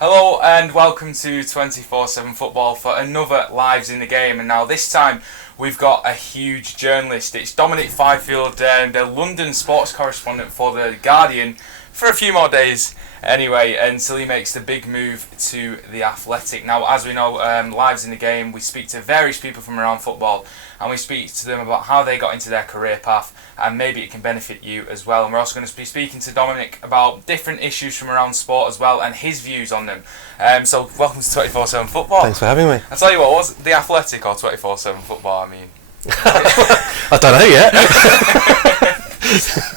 Hello and welcome to 24/7 Football for another Lives in the Game, and now this time we've got a huge journalist. It's Dominic, Fifield, the London sports correspondent for The Guardian for a few more days anyway, until he makes the big move to The Athletic. Now, as we know, Lives in the Game, we speak to various people from around football and we speak to them about how they got into their career path, and maybe it can benefit you as well. And we're also going to be speaking to Dominic about different issues from around sport as well and his views on them. So welcome to 24/7 Football. Thanks for having me. I'll tell you what, was it The Athletic or 24/7 Football? I mean, I don't know yet.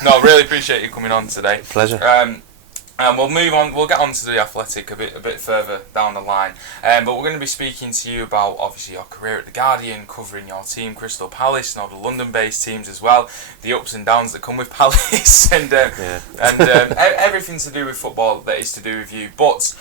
No, really appreciate you coming on today. Pleasure. And we'll move on. We'll get on to The Athletic a bit further down the line. But we're going to be speaking to you about obviously your career at The Guardian, covering your team, Crystal Palace, and all the London-based teams as well. The ups and downs that come with Palace, and everything to do with football that is to do with you. But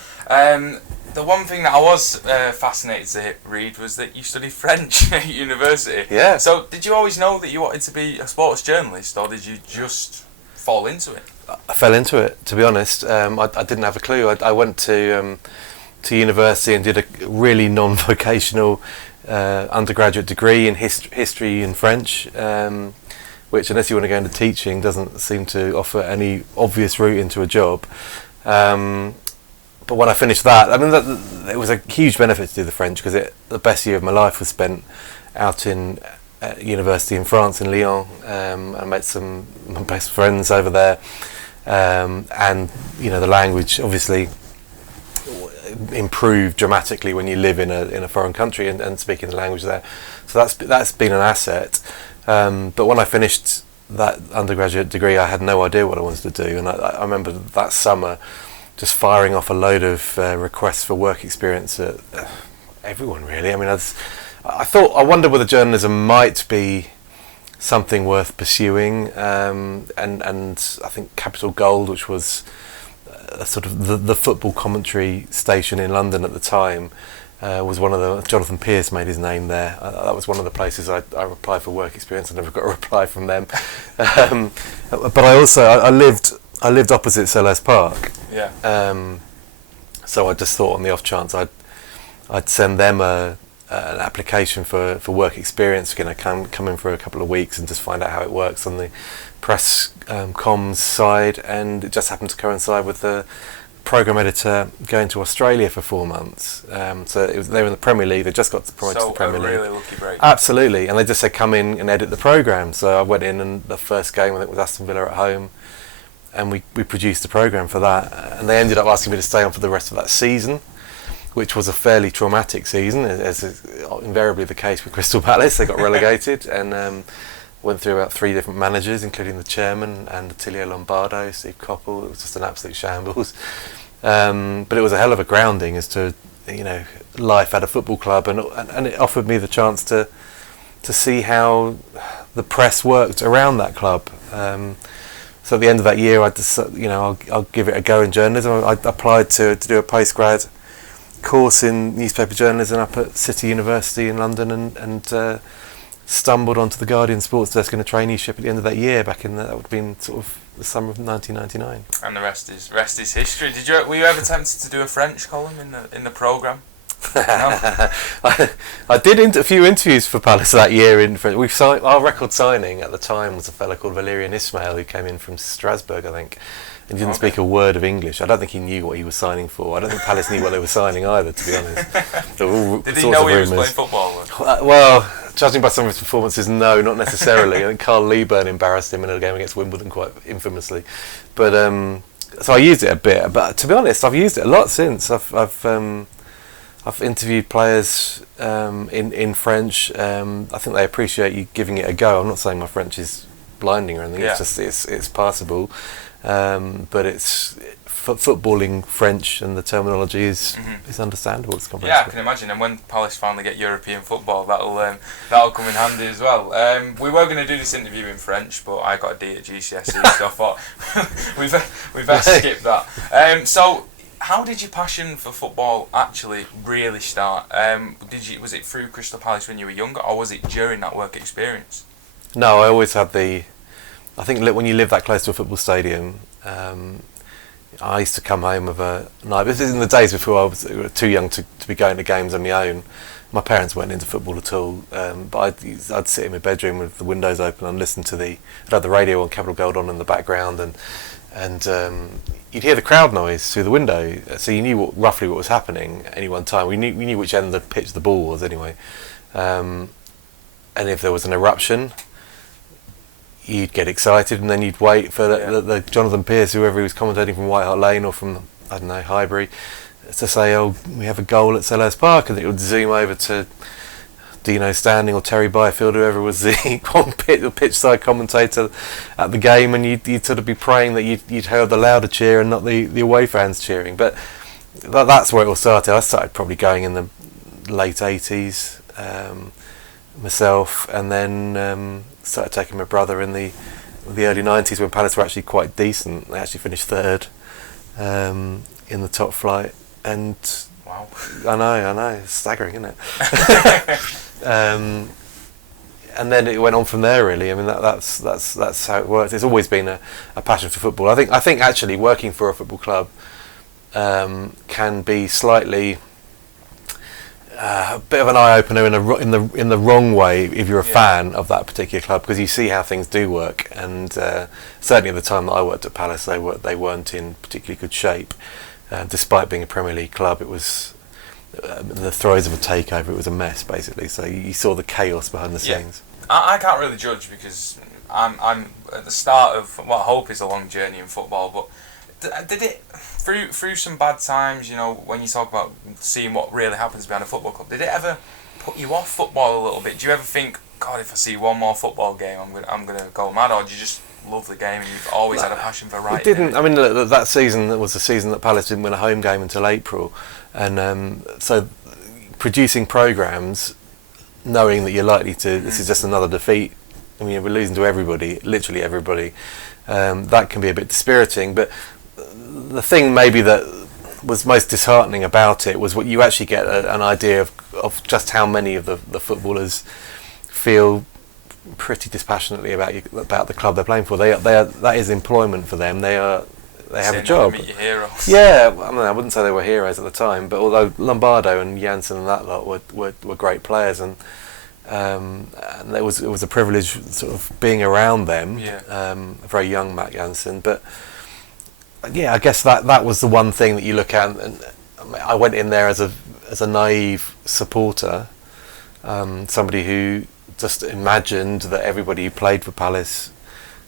the one thing that I was fascinated to read was that you studied French at university. Yeah. So did you always know that you wanted to be a sports journalist, or did you just fall into it? I fell into it, to be honest. I didn't have a clue. I went to university and did a really non-vocational undergraduate degree in history and French, which, unless you want to go into teaching, doesn't seem to offer any obvious route into a job. But when I finished that, I mean, it was a huge benefit to do the French, because the best year of my life was spent out in university in France, in Lyon. I met some of my best friends over there. And the language obviously improved dramatically when you live in a foreign country and speaking the language there. So that's been an asset. But when I finished that undergraduate degree, I had no idea what I wanted to do, and I remember that summer just firing off a load of requests for work experience at everyone, really. I mean, I wondered whether journalism might be something worth pursuing, and I think Capital Gold, which was sort of the football commentary station in London at the time, was one of the. Jonathan Pearce made his name there. That was one of the places I applied for work experience. I never got a reply from them. But I lived opposite Selhurst Park. Yeah. So I just thought, on the off chance, I'd send them an application for work experience, come in for a couple of weeks and just find out how it works on the press comms side. And it just happened to coincide with the programme editor going to Australia for 4 months. So they were in the Premier League, they just got promoted to the Premier League. So a really lucky break. Absolutely, and they just said come in and edit the programme. So I went in, and the first game, I think, was Aston Villa at home, and we produced the programme for that. And they ended up asking me to stay on for the rest of that season, which was a fairly traumatic season, as is invariably the case with Crystal Palace. They got relegated and went through about 3 different managers, including the chairman and Attilio Lombardo, Steve Coppell. It was just an absolute shambles. But it was a hell of a grounding as to life at a football club, and it offered me the chance to see how the press worked around that club. So at the end of that year, I just I'll give it a go in journalism. I applied to do a postgrad course in newspaper journalism up at City University in London, and stumbled onto the Guardian sports desk in a traineeship at the end of that year, that would have been sort of the summer of 1999. And the rest is history. Were you ever tempted to do a French column in the programme? No. I did a few interviews for Palace that year in French. Our record signing at the time was a fella called Valérien Ismaël, who came in from Strasbourg, I think. He didn't speak a word of English. I don't think he knew what he was signing for. I don't think Palace knew what they were signing either, to be honest. Did he know he was playing football? Well, judging by some of his performances, no, not necessarily. I think Carl Lieburn embarrassed him in a game against Wimbledon quite infamously. But so I used it a bit. But to be honest, I've used it a lot since. I've interviewed players in French. I think they appreciate you giving it a go. I'm not saying my French is blinding or anything. Yeah. It's just it's passable. But it's footballing French, and the terminology is understandable. It's comprehensible. Yeah, I can imagine. And when Palace finally get European football, that'll come in handy as well. We were going to do this interview in French, but I got a D at GCSE, so I thought we've skip that. So, how did your passion for football actually really start? Was it through Crystal Palace when you were younger, or was it during that work experience? No, I always had I think when you live that close to a football stadium, I used to come home of a night. This is in the days before I was too young to be going to games on my own. My parents weren't into football at all, but I'd sit in my bedroom with the windows open and listen to I'd have the radio on, Capital Gold on in the background, and you'd hear the crowd noise through the window, so you knew roughly what was happening at any one time. We knew which end of the pitch the ball was anyway, and if there was an eruption, you'd get excited, and then you'd wait for the Jonathan Pearce, whoever he was commentating from White Hart Lane or from, I don't know, Highbury, to say, oh, we have a goal at Selhurst Park, and it would zoom over to Dino Standing or Terry Byfield, whoever was the pitch side commentator at the game, and you'd sort of be praying that you'd heard the louder cheer and not the away fans cheering. But that's where it all started. I started probably going in the late 80s myself, and then started taking my brother in the early 90s when Palace were actually quite decent. They actually finished third in the top flight, and wow, I know, it's staggering, isn't it? And then it went on from there. Really, I mean that's how it works. It's always been a passion for football. I think actually working for a football club can be slightly a bit of an eye opener in the wrong way if you're a fan of that particular club, because you see how things do work. And certainly at the time that I worked at Palace, they weren't in particularly good shape. Despite being a Premier League club, it was the throes of a takeover. It was a mess, basically. So you saw the chaos behind the scenes. I can't really judge, because I'm at the start of what I hope is a long journey in football. But did it through some bad times? You know, when you talk about seeing what really happens behind a football club, did it ever put you off football a little bit? Do you ever think, God, if I see one more football game, I'm gonna go mad? Or do you just love the game and you've always had a passion for writing? It didn't. I mean, that season was the season that Palace didn't win a home game until April, and so producing programmes, knowing that you're likely to, this is just another defeat. I mean, we're losing to everybody, literally everybody. That can be a bit dispiriting, but the thing maybe that was most disheartening about it was what you actually get an idea of just how many of the footballers feel pretty dispassionately about the club they're playing for. That is employment for them. They have a job. Meet your heroes. Yeah, I mean, I wouldn't say they were heroes at the time, but although Lombardo and Janssen and that lot were great players, and it was a privilege sort of being around them. A very young Matt Janssen, but yeah, I guess that was the one thing that you look at, and I went in there as a naive supporter, somebody who just imagined that everybody who played for Palace,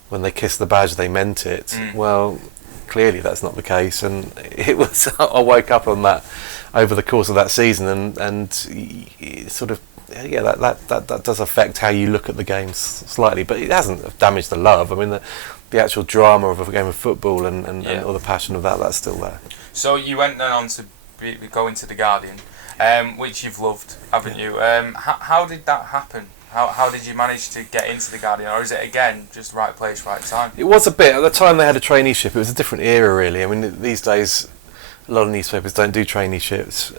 when they kissed the badge, they meant it. Well, clearly that's not the case, and it was. I woke up on that over the course of that season, and sort of that does affect how you look at the game slightly, but it hasn't damaged the love. I mean, the actual drama of a game of football and all the passion of that's still there. So you went then on to go into The Guardian, which you've loved, haven't you? How did that happen? How did you manage to get into The Guardian, or is it again just right place, right time? It was a bit. At the time they had a traineeship. It was a different era, really. I mean, these days a lot of newspapers don't do traineeships.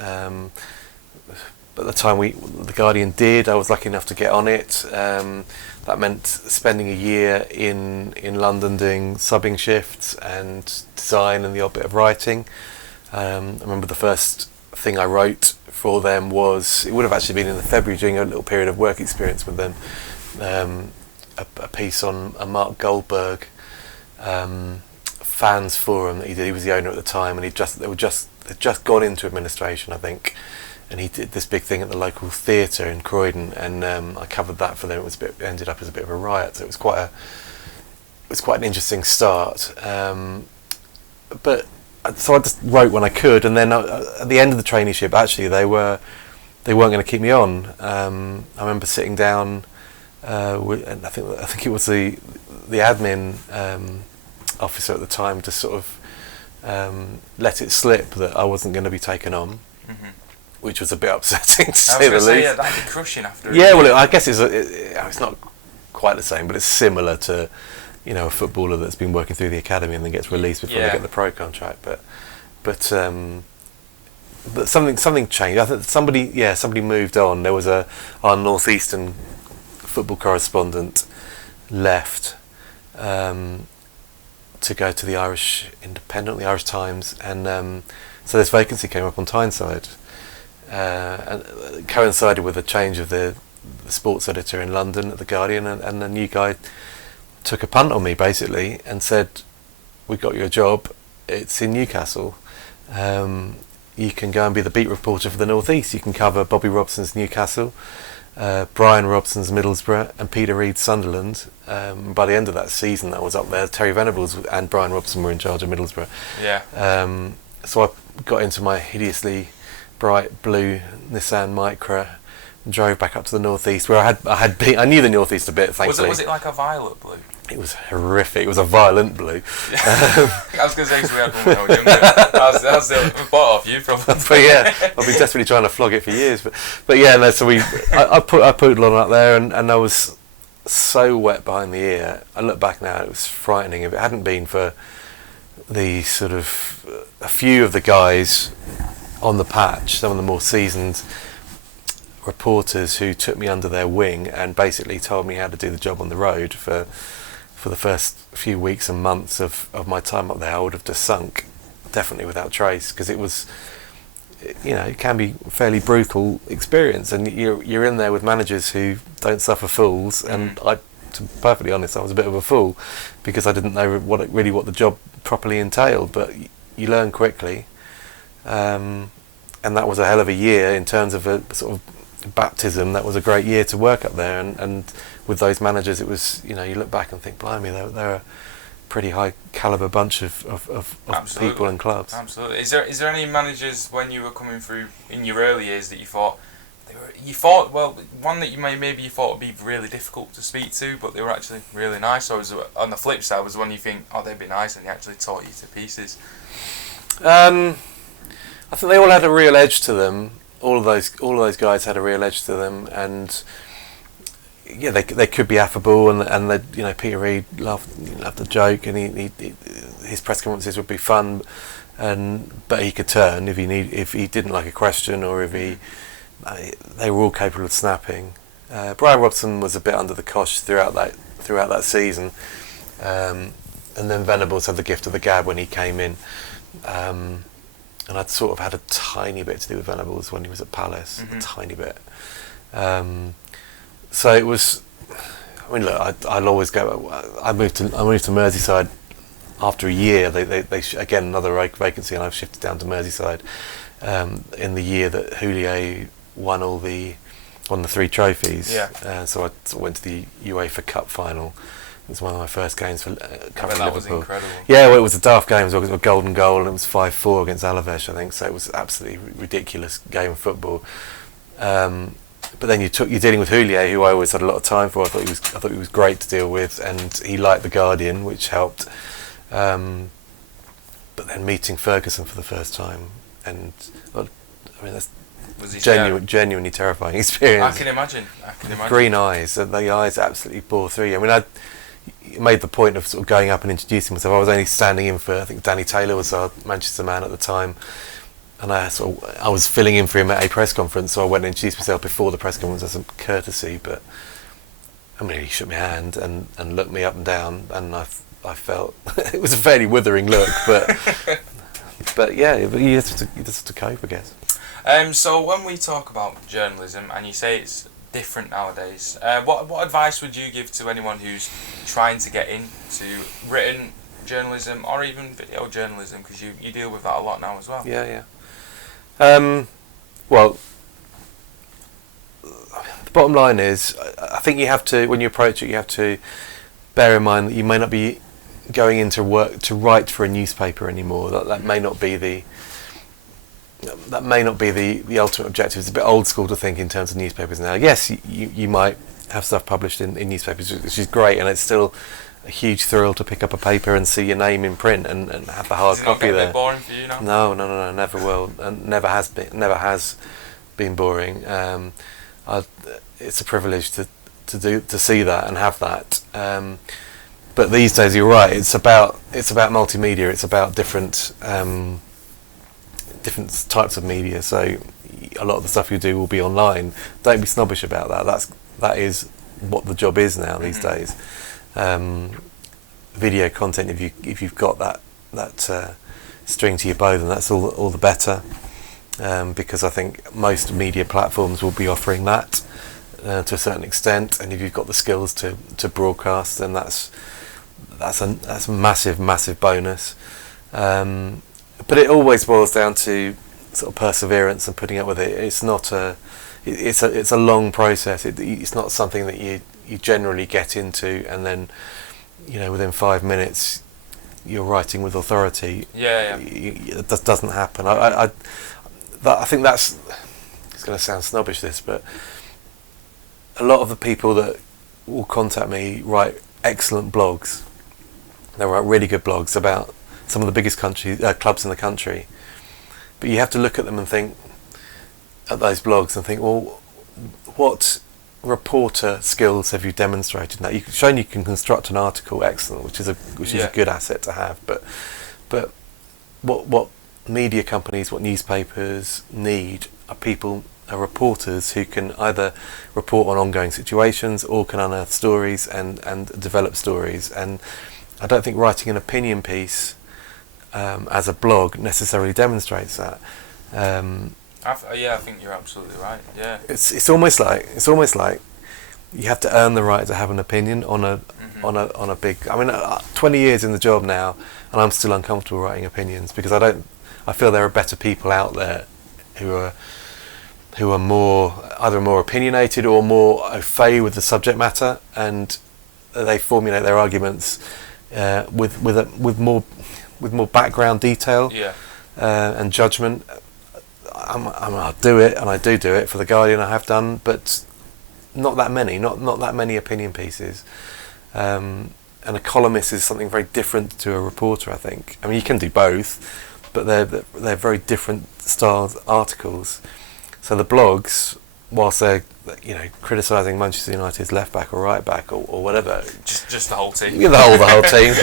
But at the time The Guardian did. I was lucky enough to get on it. That meant spending a year in London doing subbing shifts and design and the odd bit of writing. I remember the first thing I wrote for them it would have actually been in February, during a little period of work experience with them, a piece on a Mark Goldberg fans forum that he did. He was the owner at the time, and they'd just gone into administration, I think, and he did this big thing at the local theatre in Croydon, and I covered that for them. It ended up as a bit of a riot, so it was quite an interesting start. But so I just wrote when I could, and then at the end of the traineeship, actually they weren't going to keep me on. I remember sitting down, and I think it was the admin officer at the time to sort of let it slip that I wasn't going to be taken on, which was a bit upsetting to say the least. Yeah, that'd be crushing after. Yeah, well, I guess it's not quite the same, but it's similar to, a footballer that's been working through the academy and then gets released before they get the pro contract. But something changed. I think somebody moved on. There was our northeastern football correspondent left to to go to the Irish Independent, the Irish Times, and so this vacancy came up on Tyneside, and it coincided with a change of the sports editor in London at the Guardian, and the new guy took a punt on me basically and said, "We got you a job. It's in Newcastle. You can go and be the beat reporter for the North East. You can cover Bobby Robson's Newcastle, Brian Robson's Middlesbrough, and Peter Reid's Sunderland." By the end of that season, that was up there. Terry Venables and Brian Robson were in charge of Middlesbrough. Yeah. So I got into my hideously bright blue Nissan Micra and drove back up to the North East, where I knew the North East a bit, thankfully. Was it like a violet blue? It was horrific. It was a violent blue. I was going to say, because we had one when I was younger. That was the bought off you, probably. But yeah, I've been desperately trying to flog it for years. But yeah, no. So I put on up there, and I was so wet behind the ear. I look back now, it was frightening. If it hadn't been for the sort of a few of the guys on the patch, some of the more seasoned reporters who took me under their wing and basically told me how to do the job on the road for the first few weeks and months of my time up there, I would have just sunk, definitely without trace, because it was, it can be a fairly brutal experience, and you're in there with managers who don't suffer fools, and to be perfectly honest, I was a bit of a fool because I didn't know what the job properly entailed, but you learn quickly, and that was a hell of a year in terms of a sort of baptism. That was a great year to work up there, and with those managers, it was, you look back and think, blimey, they're a pretty high caliber bunch of people and clubs. Absolutely. Is there any managers when you were coming through in your early years that you thought one that maybe you thought would be really difficult to speak to, but they were actually really nice, or was it, on the flip side, was one you think, oh, they'd be nice, and they actually taught you to pieces? I think they all had a real edge to them. All of those guys had a real edge to them, and yeah, they could be affable, and they, Peter Reid loved a joke, and he his press conferences would be fun, but he could turn if he didn't like a question, or if they were all capable of snapping. Brian Robson was a bit under the cosh throughout that season, and then Venables had the gift of the gab when he came in. And I'd sort of had a tiny bit to do with Venables when he was at Palace, a tiny bit. So it was. I mean, look, I'll always go. I moved to Merseyside after a year. They again another vacancy, and I've shifted down to Merseyside in the year that Houllier won the 3 trophies. Yeah. So I sort of went to the UEFA Cup final. It was one of my first games for covering Liverpool. That was incredible. Yeah, well, it was a daft game. It was a golden goal, and it was 5-4 against Alaves, I think. So it was absolutely ridiculous game of football. But then you're dealing with Houllier, who I always had a lot of time for. I thought he was great to deal with, and he liked the Guardian, which helped. But then meeting Ferguson for the first time, and that's genuinely terrifying experience. I can imagine. Green eyes, the eyes absolutely bore through you. I mean, I made the point of sort of going up and introducing myself. I was only standing in for, I think Danny Taylor was our Manchester man at the time, and I was filling in for him at a press conference, so I went and introduced myself before the press conference as a courtesy. But I mean, he shook my hand and looked me up and down, and I felt it was a fairly withering look, but yeah, you just have to cope, I guess. So when we talk about journalism, and you say it's different nowadays, what advice would you give to anyone who's trying to get into written journalism or even video journalism, because you deal with that a lot now as well? Yeah. Well, the bottom line is, I think you have to, when you approach it, you have to bear in mind that you may not be going into work to write for a newspaper anymore. That may not be the ultimate objective. It's a bit old school to think in terms of newspapers now. Yes, you might have stuff published in newspapers, which is great, and it's still a huge thrill to pick up a paper and see your name in print and have the hard copy there. Is it not getting a bit boring for you now? No, never will, and never has been boring. It's a privilege to see that and have that. But these days, you're right. It's about multimedia. It's about different types of media. So a lot of the stuff you do will be online. Don't be snobbish about that. That is what the job is now these days. video content, if you've got that string to your bow, then that's all the better. Because I think most media platforms will be offering that to a certain extent, and if you've got the skills to broadcast, then that's a massive bonus. But it always boils down to sort of perseverance and putting up with it. It's not it's a long process. It's not something that you generally get into and then, within 5 minutes you're writing with authority. It doesn't happen. I think it's going to sound snobbish, this, but a lot of the people that will contact me write excellent blogs. They write really good blogs about some of the biggest clubs in the country. But you have to look at them and think, at those blogs, and think, well, what reporter skills have you demonstrated? Now, you've shown you can construct an article, excellent, which is a good asset to have. But what media companies, what newspapers need are reporters who can either report on ongoing situations or can unearth stories and develop stories. And I don't think writing an opinion piece as a blog necessarily demonstrates that. I think you're absolutely right. Yeah, it's almost like you have to earn the right to have an opinion on a big. 20 years in the job now, and I'm still uncomfortable writing opinions because I feel there are better people out there who are either more opinionated or more au fait with the subject matter, and they formulate their arguments with more background detail and judgment. I'll do it, and I do it for the Guardian. I have done, but not that many opinion pieces. And a columnist is something very different to a reporter, I think. You can do both, but they're very different styles articles. So the blogs, whilst they're criticising Manchester United's left back or right back or whatever, just the whole team, the whole team.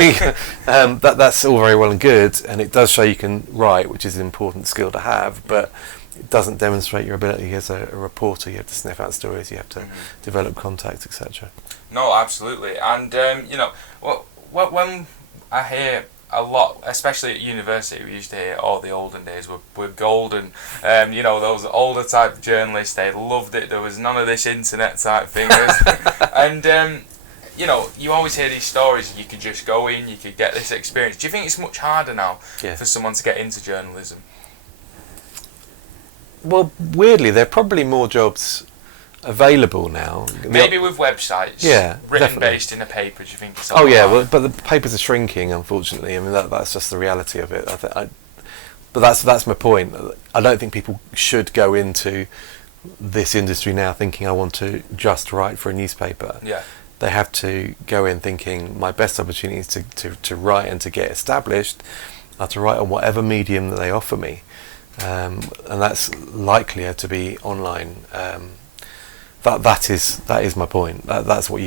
That's all very well and good, and it does show you can write, which is an important skill to have, but it doesn't demonstrate your ability as a reporter. You have to sniff out stories, you have to develop contacts, etc. No, absolutely. And when I hear a lot, especially at university, we used to hear, the olden days were golden. Those older type journalists, they loved it. There was none of this internet type thing. And you always hear these stories. You could just go in, you could get this experience. Do you think it's much harder now for someone to get into journalism? Well, weirdly, there are probably more jobs available now. Maybe with websites, written based in a paper. Do you think it's harder? But the papers are shrinking, unfortunately. That's just the reality of it. But that's my point. I don't think people should go into this industry now thinking I want to just write for a newspaper. They have to go in thinking my best opportunities to write and to get established are to write on whatever medium that they offer me, and that's likelier to be online. That is my point. That's what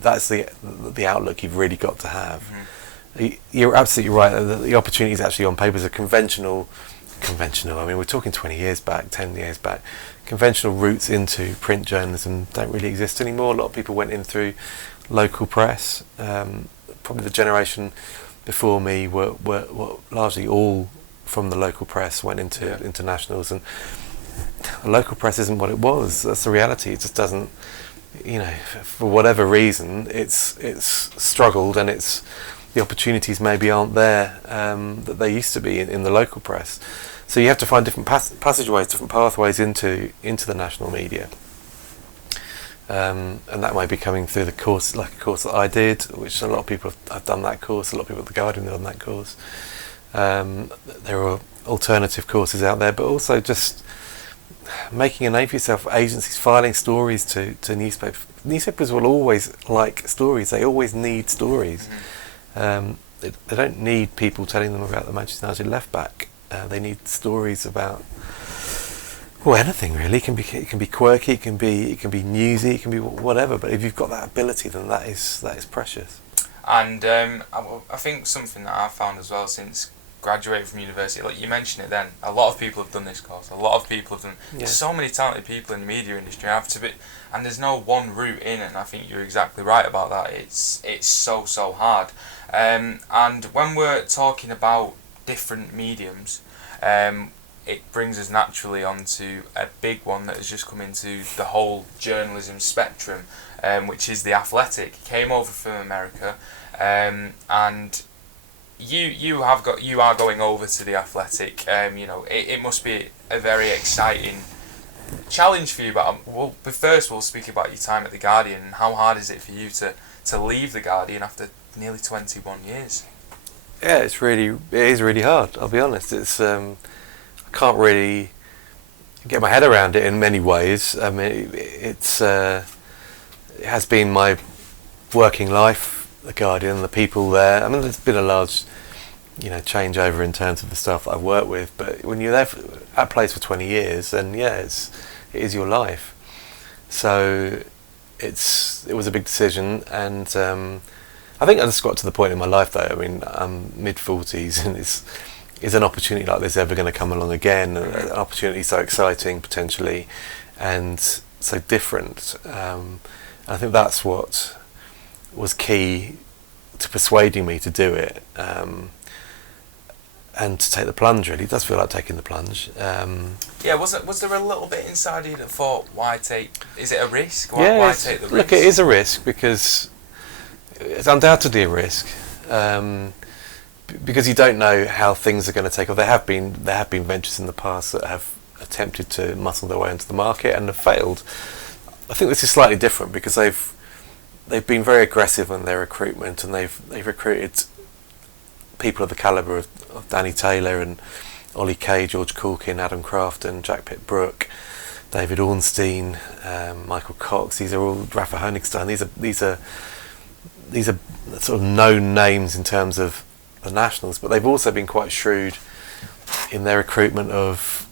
that's the outlook you've really got to have. You're absolutely right. The opportunities actually on papers are conventional. We're talking 20 years back, 10 years back. Conventional routes into print journalism don't really exist anymore. A lot of people went in through local press. Probably the generation before me were largely all from the local press, went into internationals, and the local press isn't what it was. That's the reality. It just doesn't, for whatever reason, it's struggled, and the opportunities maybe aren't there that they used to be in the local press. So you have to find different passageways, different pathways into the national media, and that might be coming through the course, like a course that I did, which a lot of people have done that course. A lot of people at the Guardian have done that course. There are alternative courses out there, but also just making a name for yourself. Agencies filing stories to newspapers. Newspapers will always like stories. They always need stories. They don't need people telling them about the Manchester United left back. They need stories about anything really. It can be quirky. It can be newsy. It can be whatever. But if you've got that ability, then that is precious. And I think something that I've found as well since graduated from university, like you mentioned it then, a lot of people have done this course. A lot of people have done. Yeah. There's so many talented people in the media industry. And there's no one route in, and I think you're exactly right about that. It's so hard. And when we're talking about different mediums, it brings us naturally onto a big one that has just come into the whole journalism spectrum, which is The Athletic. It came over from America, and you are going over to The Athletic. It must be a very exciting challenge for you. But first we'll speak about your time at The Guardian, and how hard is it for you to leave The Guardian after nearly 21 years? Yeah, it is really hard. I'll be honest. It's I can't really get my head around it in many ways. I mean, it has been my working life, The Guardian, the people there. I mean, there's been a large, changeover in terms of the staff that I've worked with. But when you're there at a place for 20 years, then yeah, it is your life. So it was a big decision, and I think I just got to the point in my life though. I mean, I'm mid-40s, and is an opportunity like this ever going to come along again? An opportunity so exciting potentially, and so different. I think that's what was key to persuading me to do it, and to take the plunge. Really, it does feel like taking the plunge. Was there a little bit inside you that thought, why take? Is it a risk? Yeah, why take the risk? Look, it is a risk because it's undoubtedly a risk. Because you don't know how things are going to take off. There have been ventures in the past that have attempted to muscle their way into the market and have failed. I think this is slightly different because they've been very aggressive in their recruitment, and they've recruited people of the calibre of Danny Taylor and Ollie Kay, George Corkin, Adam Crafton, Jack Pitt-Brooke, David Ornstein, Michael Cox. These are all Rafa Honigstein. These are sort of known names in terms of the nationals, but they've also been quite shrewd in their recruitment of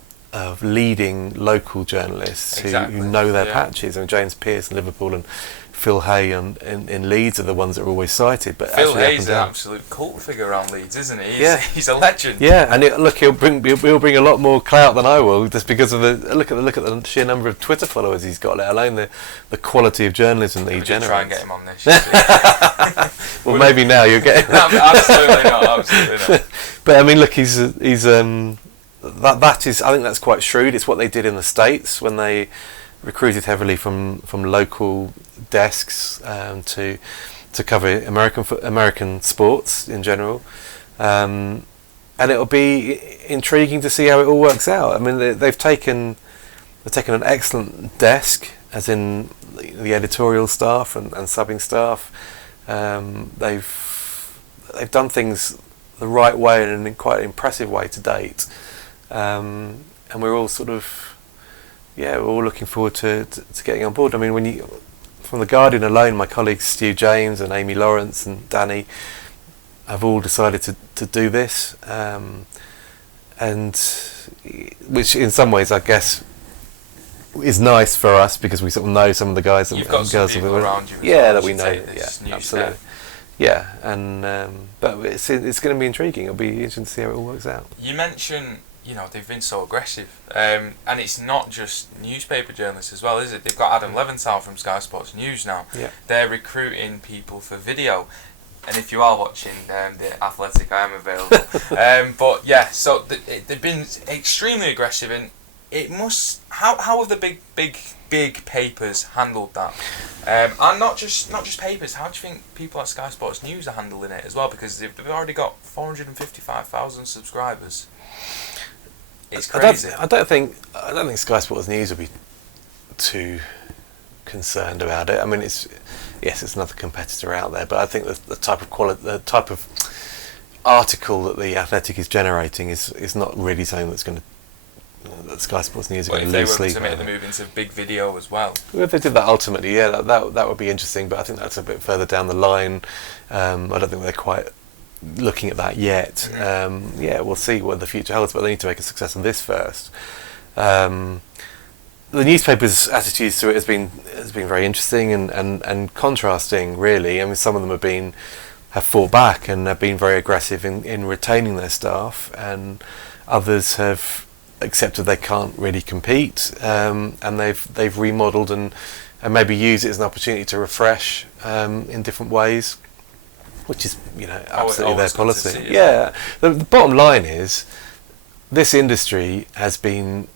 leading local journalists who know their patches. I mean, James Pearce in Liverpool and Phil Hay in Leeds are the ones that are always cited. But Phil Hay's an absolute cult figure around Leeds, isn't he? He's a legend. Yeah, and he'll bring a lot more clout than I will, just because of look at the sheer number of Twitter followers he's got, let alone the quality of journalism that he generates. Try and get him on this. Well, maybe now you're getting. Absolutely not. But I mean, look, he's that is. I think that's quite shrewd. It's what they did in the States when they recruited heavily from local desks to cover American sports in general, and it'll be intriguing to see how it all works out. I mean, they've taken an excellent desk, as in the editorial staff and subbing staff. They've done things the right way and in quite an impressive way to date, and we're all sort of. Yeah, we're all looking forward to getting on board. I mean, from The Guardian alone, my colleagues Stu James and Amy Lawrence and Danny have all decided to do this, and which in some ways I guess is nice for us because we sort of know some of the guys and girls around you. That we know. Yeah, absolutely. Yeah, and but it's going to be intriguing. It'll be interesting to see how it all works out. You mentioned. They've been so aggressive, and it's not just newspaper journalists as well, is it? They've got Adam Leventhal from Sky Sports News now. Yeah. They're recruiting people for video, and if you are watching The Athletic, I am available. But yeah, so they've been extremely aggressive, and it must. How have the big papers handled that? And not just papers. How do you think people at Sky Sports News are handling it as well? Because they've already got 455,000 subscribers. It's crazy. I don't think Sky Sports News will be too concerned about it. I mean, it's another competitor out there, but I think the type of article that The Athletic is generating is not really something that Sky Sports News are going to lose sleep. If they were to make the move into big video as well. Well, if they did that ultimately, yeah, that would be interesting. But I think that's a bit further down the line. I don't think they're quite looking at that yet. We'll see what the future holds, but they need to make a success of this first. The newspaper's attitudes to it has been very interesting and contrasting, really. I mean, some of them have been have fought back and have been very aggressive in retaining their staff, and others have accepted they can't really compete, and they've remodelled and maybe use it as an opportunity to refresh in different ways, which is absolutely their policy. Yeah, the bottom line is this industry has been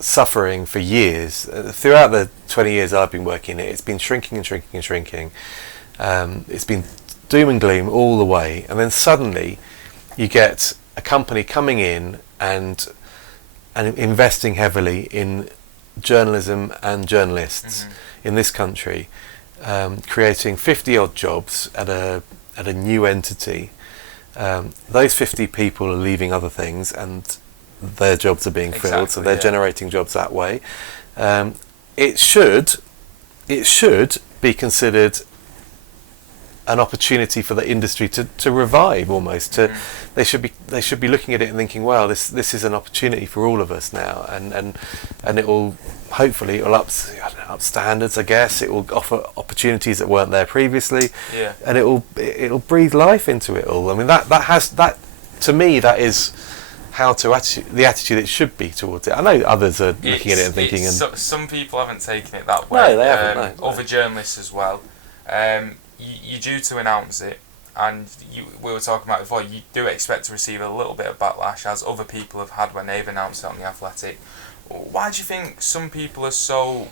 suffering for years. Throughout the 20 years I've been working in it, it's been shrinking and shrinking and shrinking. It's been doom and gloom all the way, and then suddenly you get a company coming in and investing heavily in journalism and journalists in this country, creating 50 odd jobs at a new entity. Those 50 people are leaving other things and their jobs are being filled, so they're generating jobs that way. It should be considered an opportunity for the industry to revive almost. They should be looking at it and thinking, wow, this is an opportunity for all of us now, and it will hopefully up standards, I guess. It will offer opportunities that weren't there previously, and it'll breathe life into it all. I mean, that to me, that is the attitude it should be towards it. I know others are looking at it and thinking, and some people haven't taken it that way. No, they haven't. No. Other journalists as well. You're due to announce it, and we were talking about before, you do expect to receive a little bit of backlash, as other people have had when they've announced it on The Athletic. Why do you think some people are so,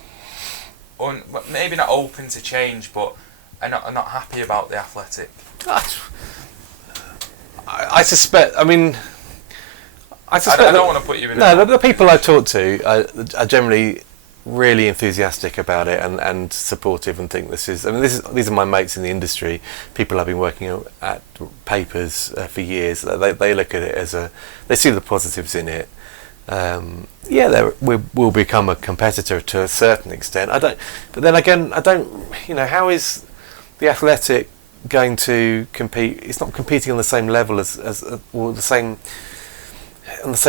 maybe not open to change, but are not happy about The Athletic? I suspect, I don't want to put you in. No, the people I talk to are generally really enthusiastic about it and supportive, and think these are my mates in the industry, people I've been working at papers for years. They look at it they see the positives in it. We'll become a competitor to a certain extent. But then again, how is The Athletic going to compete? It's not competing on the same level or the same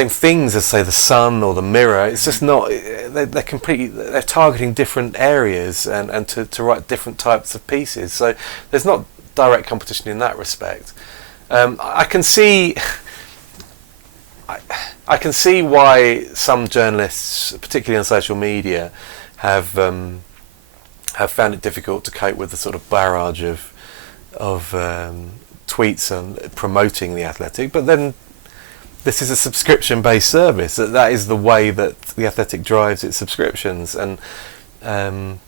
things as, say, the Sun or the Mirror. It's just not. They're targeting different areas and to write different types of pieces. So there's not direct competition in that respect. I can see why some journalists, particularly on social media, have found it difficult to cope with the sort of barrage of tweets on promoting The Athletic. But then, this is a subscription-based service. That is the way that The Athletic drives its subscriptions, and the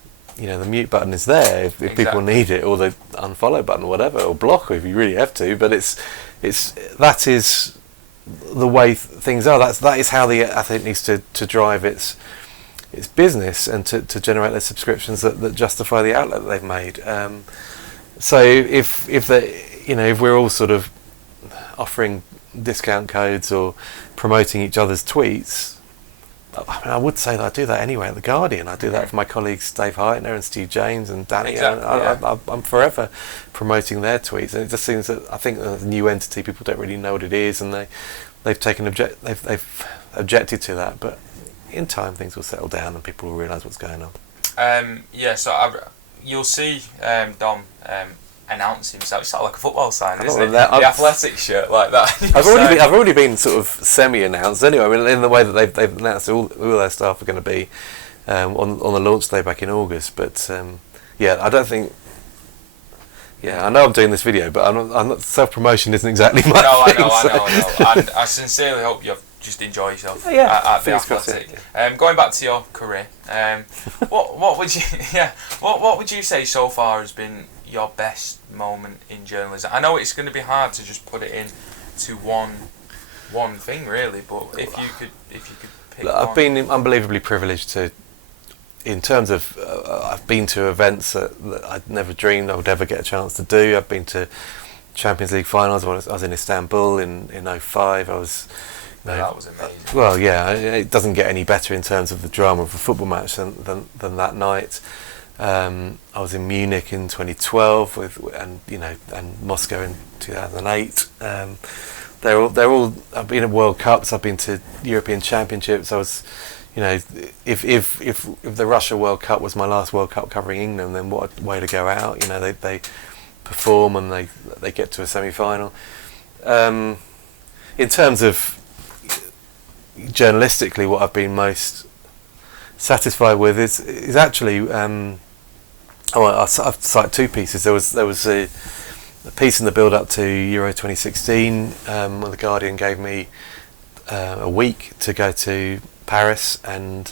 mute button is there if people need it, or the unfollow button, or whatever, or block if you really have to. But that is the way things are. That is how The Athletic needs to drive its business and to generate the subscriptions that justify the outlet that they've made. So if we're all sort of offering discount codes or promoting each other's tweets, I would say that I do that anyway at The Guardian. I do that for my colleagues Dave Heitner and Steve James and Danny. I'm forever promoting their tweets, and it just seems that I think the new entity, people don't really know what it is, and they've objected to that. But in time, things will settle down and people will realise what's going on. So you'll see Dom announce himself. It's not like a football sign, isn't it? The Athletic shirt like that. I've already been sort of semi-announced anyway. I mean, in the way that they've announced all their staff are going to be on the launch day back in August. But I don't think. Yeah, I know I'm doing this video, but I'm not self-promotion isn't exactly my thing. I know. And I sincerely hope you just enjoy yourself at The Athletic. Going back to your career, what would you say so far has been your best moment in journalism? I know it's going to be hard to just put it into one thing, really, but if you could pick one. I've been unbelievably privileged in terms of I've been to events that I'd never dreamed I would ever get a chance to do. I've been to Champions League finals. I was in Istanbul in 2005. I was. That was amazing. Well, yeah, it doesn't get any better in terms of the drama of a football match than that night. I was in Munich in 2012 and Moscow in 2008. They're all. I've been at World Cups. I've been to European Championships. I was, if the Russia World Cup was my last World Cup covering England, then what a way to go out. perform and they get to a semi-final. In terms of journalistically, what I've been most satisfied with is actually I've cited two pieces. There was a piece in the build up to Euro 2016 when the Guardian gave me a week to go to Paris and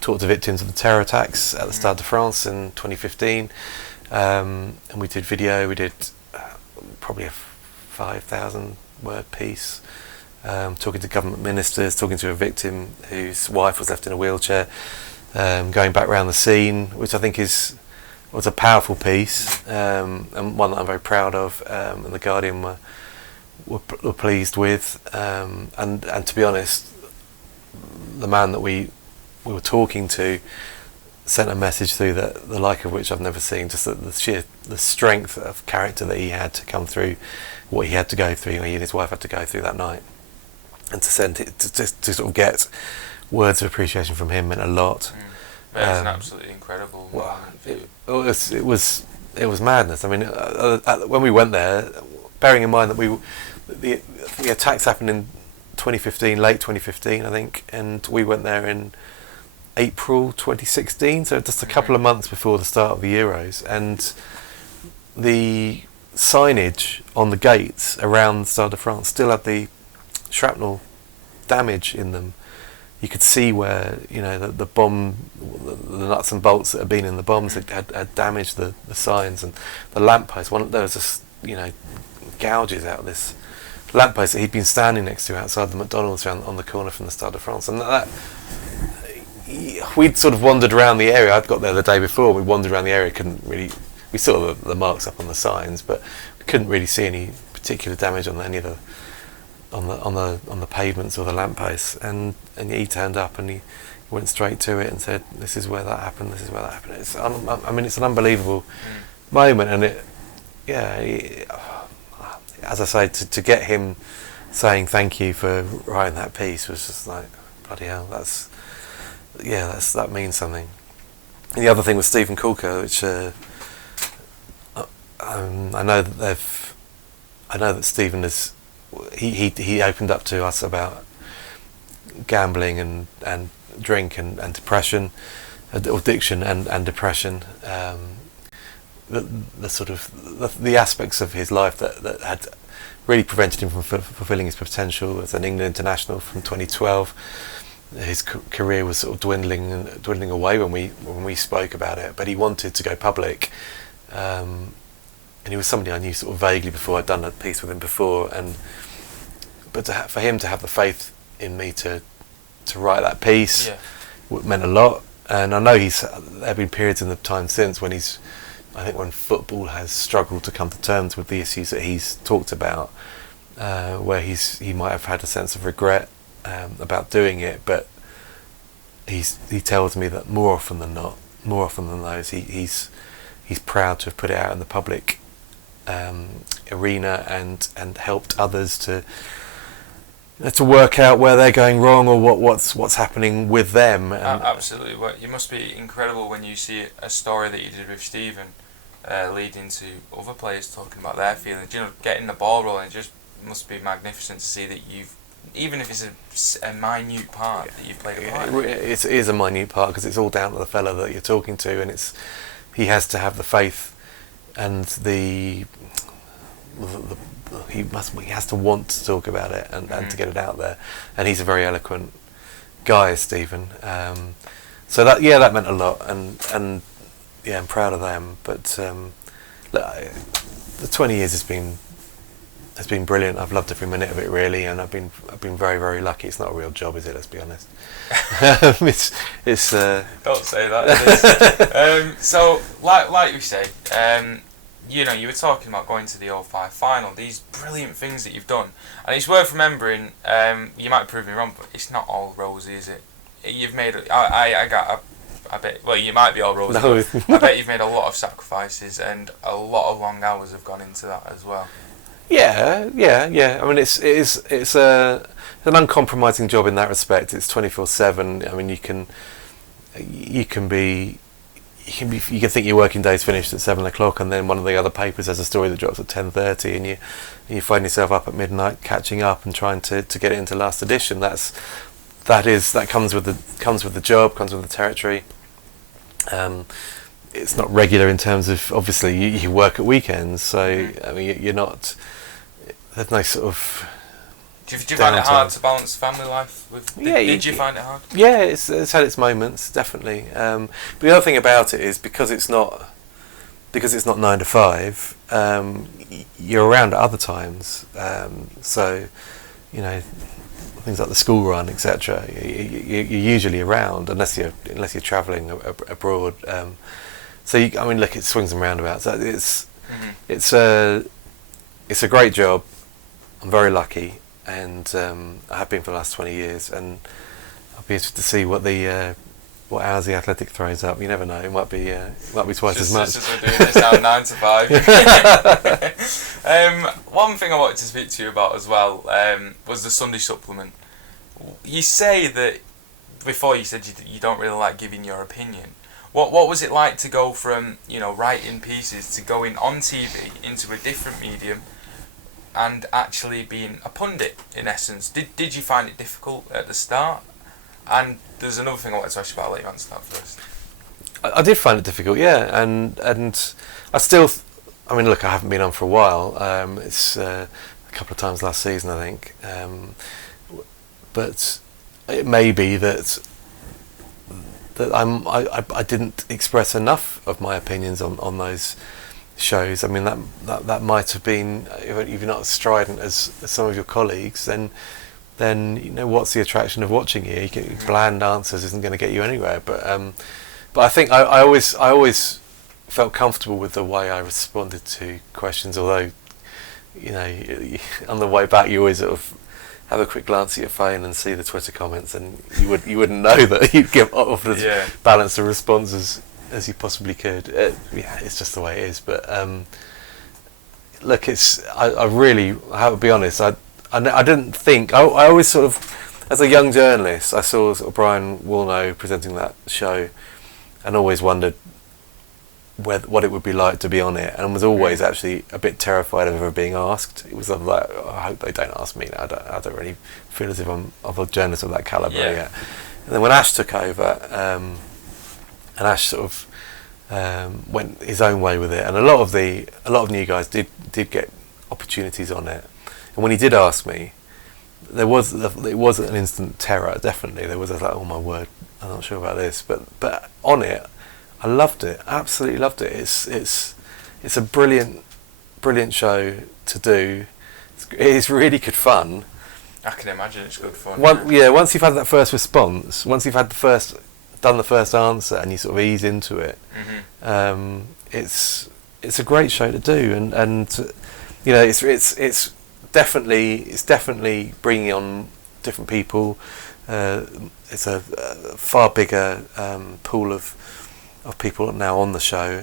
talk to victims of the terror attacks at the Stade de France in 2015, and we did video. We did probably a 5,000 word piece, talking to government ministers, talking to a victim whose wife was left in a wheelchair, going back around the scene, which I think was a powerful piece, and one that I'm very proud of, and the Guardian were pleased with, and to be honest, the man that we were talking to sent a message through that the like of which I've never seen. Just the strength of character that he had to come through what he had to go through, he and his wife had to go through that night, and to send it to sort of get words of appreciation from him meant a lot. It's an absolutely incredible. Well, it was madness. I mean, when we went there, bearing in mind that the attacks happened in 2015, late 2015, I think, and we went there in April 2016, so just a couple of months before the start of the Euros, and the signage on the gates around the Stade de France still had the shrapnel damage in them. You could see where the bomb, the nuts and bolts that had been in the bombs had damaged the signs, and the lamppost. There was just gouges out of this lamppost that he'd been standing next to outside the McDonald's on the corner from the Stade de France, and that we'd sort of wandered around the area. I'd got there the day before. We wandered around the area. We saw the marks up on the signs, but we couldn't really see any particular damage on any of the on the pavements or the lampposts. And he turned up and he went straight to it and said, "This is where that happened. This is where that happened." It's an unbelievable moment, and as I say, to get him saying thank you for writing that piece was just like, bloody hell, that means something. And the other thing was Stephen Coulter, which I know that Stephen is. He opened up to us about gambling and drink and depression, addiction and depression. The sort of the aspects of his life that had really prevented him from fulfilling his potential as an England international from 2012. His career was sort of dwindling away when we spoke about it, but he wanted to go public, and he was somebody I knew sort of vaguely before. I'd done a piece with him before, but for him to have the faith in me to write that piece meant a lot. And I know there have been periods in the time since when when football has struggled to come to terms with the issues that he's talked about, where he might have had a sense of regret about doing it, but he tells me that more often than those, he's proud to have put it out in the public arena and helped others to work out where they're going wrong or what's happening with them. Absolutely. Well, you must be incredible when you see a story that you did with Stephen leading to other players talking about their feelings. Getting the ball rolling, it just must be magnificent to see that you've, even if it's a minute part, that you've played a part. It is a minute part because it's all down to the fella that you're talking to, and he has to have the faith and he has to want to talk about it and to get it out there, and he's a very eloquent guy, Stephen. So that meant a lot, and I'm proud of them. But the 20 years has been brilliant. I've loved every minute of it, really, and I've been very, very lucky. It's not a real job, is it? Let's be honest. It's Don't say that. It is. So, like we say, you were talking about going to the 05 final. These brilliant things that you've done, and it's worth remembering. You might prove me wrong, but it's not all rosy, is it? You've made. I bet. Well, you might be all rosy. No. I bet you've made a lot of sacrifices, and a lot of long hours have gone into that as well. Yeah. I mean, it's an uncompromising job in that respect. It's 24/7. I mean, you can you can think your working day's finished at 7 o'clock, and then one of the other papers has a story that drops at 10:30, and you find yourself up at midnight catching up and trying to get it into last edition. That comes with the job, comes with the territory. It's not regular in terms of, obviously you work at weekends, so I mean you're not. There's no sort of. Do you find it hard to balance family life with? Did you find it hard? Yeah, it's had its moments, definitely. But the other thing about it is because it's not 9 to 5. You're around at other times, so things like the school run, etc. You're usually around unless you're travelling abroad. So look, it swings and roundabouts. It's a great job. I'm very lucky. And I have been for the last 20 years, and I'll be interested to see what hours the Athletic throws up. You never know; it might be twice as much. Just as we're doing this now, 9 to 5. One thing I wanted to speak to you about as well was the Sunday supplement. You say that before you said you don't really like giving your opinion. What was it like to go from writing pieces to going on TV into a different medium? And actually being a pundit, in essence. Did you find it difficult at the start? And there's another thing I wanted to ask you about. I'll let you answer that first. I did find it difficult, yeah, and I still. Look, I haven't been on for a while. It's a couple of times last season, I think. But it may be that I didn't express enough of my opinions on those shows. That might have been, if you're not as strident as some of your colleagues, then what's the attraction of watching you? Bland answers isn't going to get you anywhere. But I think I always felt comfortable with the way I responded to questions. Although on the way back you always sort of have a quick glance at your phone and see the Twitter comments, and you wouldn't know that you'd give off as balanced a response as you possibly could. It's just the way it is. But look, I have to be honest. I didn't think. I always sort of, as a young journalist, I saw sort of Brian Woolnough presenting that show, and always wondered what it would be like to be on it, and was always actually a bit terrified of ever being asked. It was sort of like, I hope they don't ask me. I don't really feel as if I'm of a journalist of that calibre yet. And then when Ash took over. And Ash sort of went his own way with it, and a lot of new guys did get opportunities on it. And when he did ask me, it was an instant terror. Definitely, there was like, oh my word, I'm not sure about this. But on it, I loved it. Absolutely loved it. It's a brilliant show to do. It's really good fun. I can imagine it's good fun. Once you've had that first response, once you've had done the first answer, and you sort of ease into it, it's a great show to do, and it's definitely bringing on different people. It's a far bigger pool of people now on the show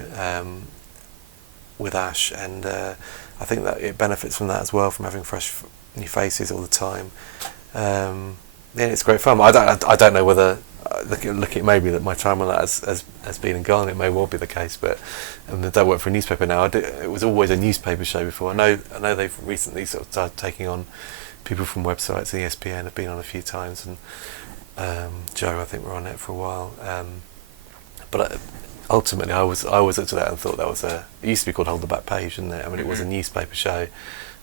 with Ash, and I think that it benefits from that as well, from having fresh new faces all the time. It's great fun. I don't know whether. Look, it may be that my time on that has been and gone. It may well be the case, but I don't work for a newspaper now. It was always a newspaper show before. I know they've recently sort of started taking on people from websites. The ESPN have been on a few times, and Joe, I think, were on it for a while. But ultimately, I was looked at that and thought that was it used to be called Hold the Back Page, didn't it? It was a newspaper show,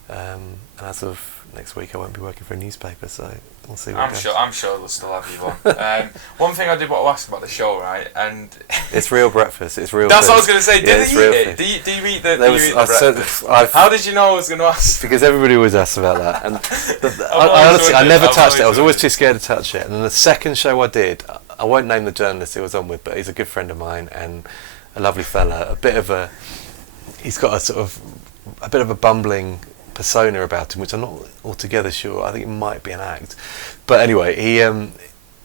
and as of next week I won't be working for a newspaper, so we'll see what goes. I'm sure they'll still have you on. One thing I did want to ask about the show, right? And it's real breakfast. It's real. That's food. what I was going to say. Did you eat it? Do you eat the breakfast? How did you know I was going to ask? Because everybody always asks about that, and I never touched it. I was always too scared to touch it. And then the second show I did, I won't name the journalist he was on with, but he's a good friend of mine and a lovely fella. He's got a bit of a bumbling persona about him, which I'm not altogether sure. I think it might be an act, but anyway, he in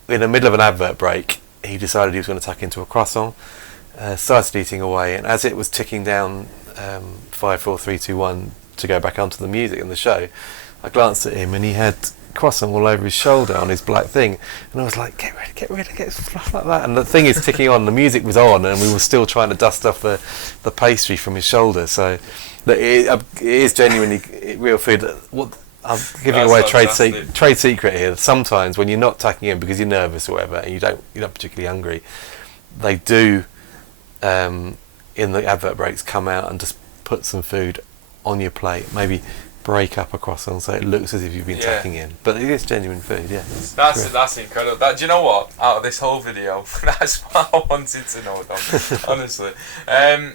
the middle of an advert break, he decided he was going to tuck into a croissant, started eating away, and as it was ticking down 5, 4, 3, 2, 1 to go back onto the music in the show, I glanced at him, and he had croissant all over his shoulder on his black thing, and I was like, get rid, get stuff like that. And the thing is ticking on, the music was on, and we were still trying to dust off the pastry from his shoulder. So it is genuinely real food. What I'm giving away a trade secret here. Sometimes when you're not tucking in because you're nervous or whatever, and you're not particularly hungry, they do in the advert breaks come out and just put some food on your plate. Maybe break up a croissant so it looks as if you've been tucking in, but it is genuine food. Yeah, that's incredible. Do you know what? Out of this whole video, that's what I wanted to know, Dom, honestly.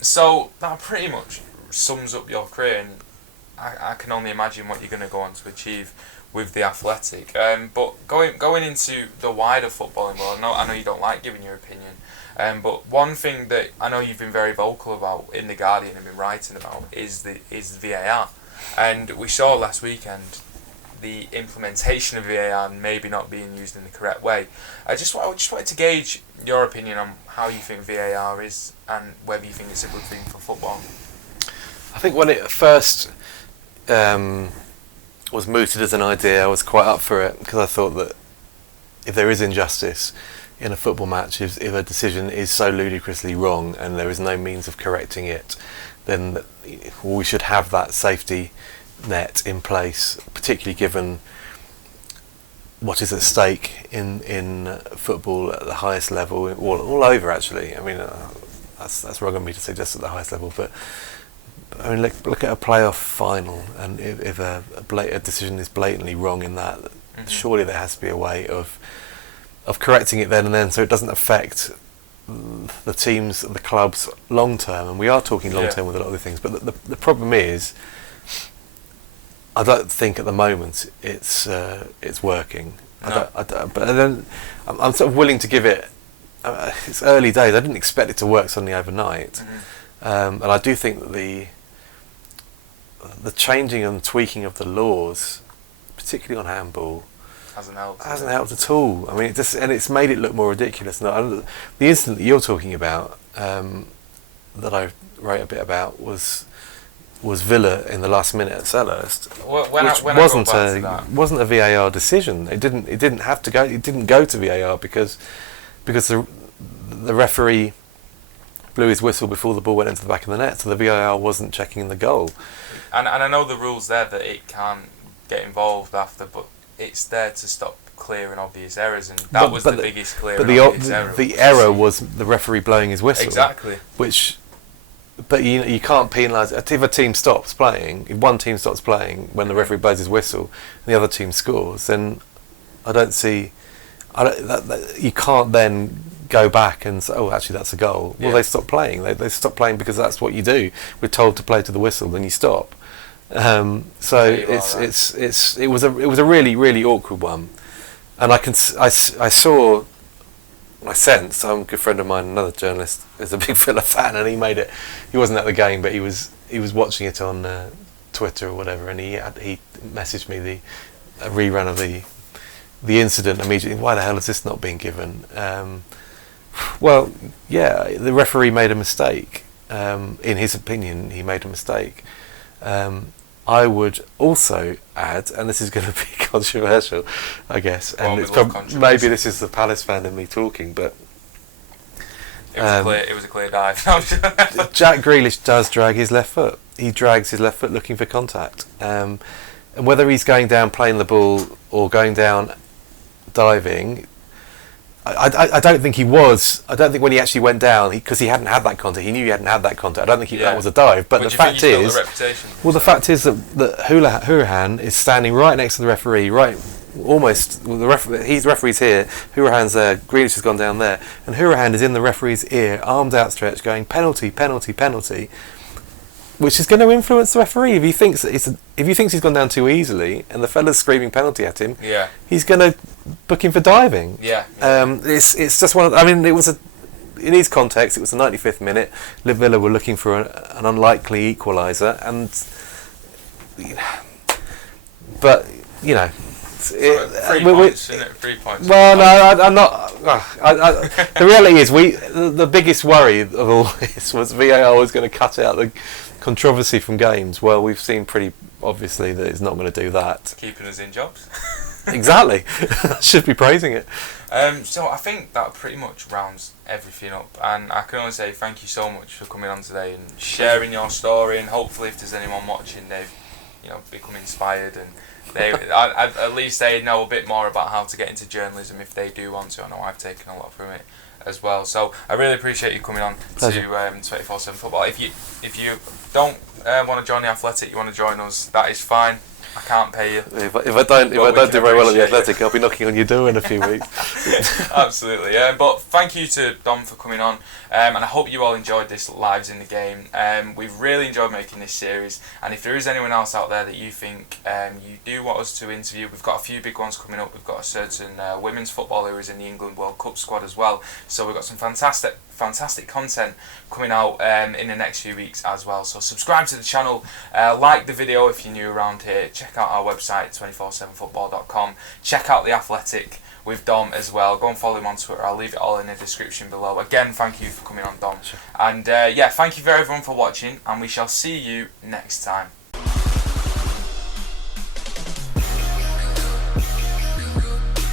So that pretty much sums up your career, and I can only imagine what you're going to go on to achieve with the Athletic. But going into the wider footballing world, I know you don't like giving your opinion, but one thing that I know you've been very vocal about in the Guardian and been writing about is VAR. And we saw last weekend the implementation of VAR maybe not being used in the correct way. I just wanted to gauge your opinion on how you think VAR is and whether you think it's a good thing for football. I think when it first was mooted as an idea, I was quite up for it, because I thought that if there is injustice in a football match, if a decision is so ludicrously wrong and there is no means of correcting it, then we should have that safety net in place, particularly given what is at stake in football at the highest level, all over actually. I mean, that's wrong of me to say just at the highest level, but I mean, look at a playoff final, and if a decision is blatantly wrong in that, surely there has to be a way of correcting it then and then, so it doesn't affect the teams, the clubs long term. And we are talking long term with a lot of the things, but the problem is, I don't think at the moment it's working. No. I'm sort of willing to give it. It's early days. I didn't expect it to work suddenly overnight, and I do think that the changing and tweaking of the laws, particularly on handball, hasn't helped at all. I mean, it's made it look more ridiculous. The incident that you're talking about, that I wrote a bit about, was Villa in the last minute at Selhurst, which wasn't a VAR decision. It didn't have to go. It didn't go to VAR because the referee blew his whistle before the ball went into the back of the net, so the VAR wasn't checking the goal. And I know the rules there that it can't get involved after, but it's there to stop clear and obvious errors, and that was the biggest clear and obvious error. The error was the referee blowing his whistle. Exactly. But you can't penalise. If a team stops playing, if one team stops playing when the referee blows his whistle and the other team scores, then you can't then go back and say, oh, actually that's a goal. Well, they stopped playing. They stopped playing because that's what you do. We're told to play to the whistle, then you stop. So it was a really, really awkward one, and I sensed. I'm a good friend of mine, another journalist, is a big Villa fan, and he wasn't at the game, but he was watching it on Twitter or whatever, and he messaged me a rerun of the incident immediately. Why the hell is this not being given? Well, yeah, the referee made a mistake. In his opinion, he made a mistake. I would also add, and this is going to be controversial, I guess, and maybe this is the Palace fan in me talking, but it was a clear dive. Jack Grealish does drag his left foot. He drags his left foot looking for contact, and whether he's going down playing the ball or going down diving, I don't think he was. I don't think when he actually went down, because he hadn't had that contact. He knew he hadn't had that contact. I don't think that was a dive. But the fact is, the fact is that Hourihan is standing right next to the referee, right, almost. He's referee's here. Hourihan's there. Grealish has gone down there, and Hourihan is in the referee's ear, arms outstretched, going penalty, penalty, penalty, which is going to influence the referee if he thinks he's gone down too easily, and the fella's screaming penalty at him. Yeah, he's going to book him for diving. Yeah. It's just one of. I mean, in his context, it was the 95th minute. Villa were looking for an unlikely equaliser, and but you know. 3 points, isn't it? 3 points. Well, no, I'm not. The reality is, the biggest worry of all this was VAR was going to cut out the controversy from games. Well, we've seen pretty obviously that it's not going to do that. Keeping us in jobs. Exactly. Should be praising it. So I think that pretty much rounds everything up, and I can only say thank you so much for coming on today and sharing your story, and hopefully if there's anyone watching, they've become inspired, and at least they know a bit more about how to get into journalism if they do want to. I know I've taken a lot from it as well, so I really appreciate you coming on Pleasure. to 24/7 Football. If you don't want to join the Athletic, you want to join us, that is fine. I can't pay you. If I don't do very well at the Athletic, I'll be knocking on your door in a few weeks. Absolutely, yeah. But thank you to Dom for coming on, and I hope you all enjoyed this Lives in the Game. We've really enjoyed making this series, and if there is anyone else out there that you think you do want us to interview, we've got a few big ones coming up. We've got a certain women's footballer who is in the England World Cup squad as well, so we've got some fantastic content coming out in the next few weeks as well. So subscribe to the channel, like the video if you're new around here, check out our website 247football.com, check out the Athletic with Dom as well, go and follow him on Twitter, I'll leave it all in the description below. Again, thank you for coming on, Dom. Sure. And thank you for everyone for watching, and we shall see you next time.